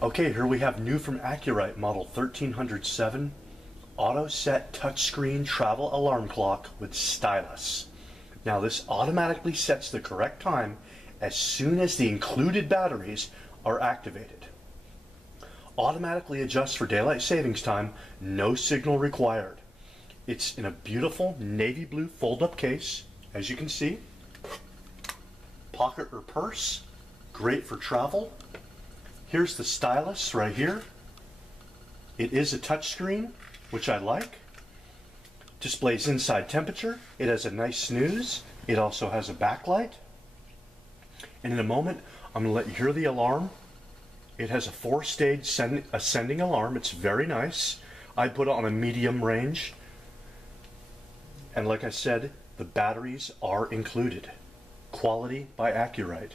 Okay, here we have new from AcuRite, model 1307, auto set touchscreen travel alarm clock with Stylus. Now this automatically sets the correct time as soon as the included batteries are activated. Automatically adjusts for daylight savings time, no signal required. It's in a beautiful navy blue fold-up case, as you can see. Pocket or purse, great for travel. Here's the Stylus right here. It is a touchscreen, which I like. Displays inside temperature. It has a nice snooze. It also has a backlight. And in a moment, I'm going to let you hear the alarm. It has a 4-stage ascending alarm. It's very nice. I put it on a medium range. And like I said, the batteries are included. Quality by AcuRite.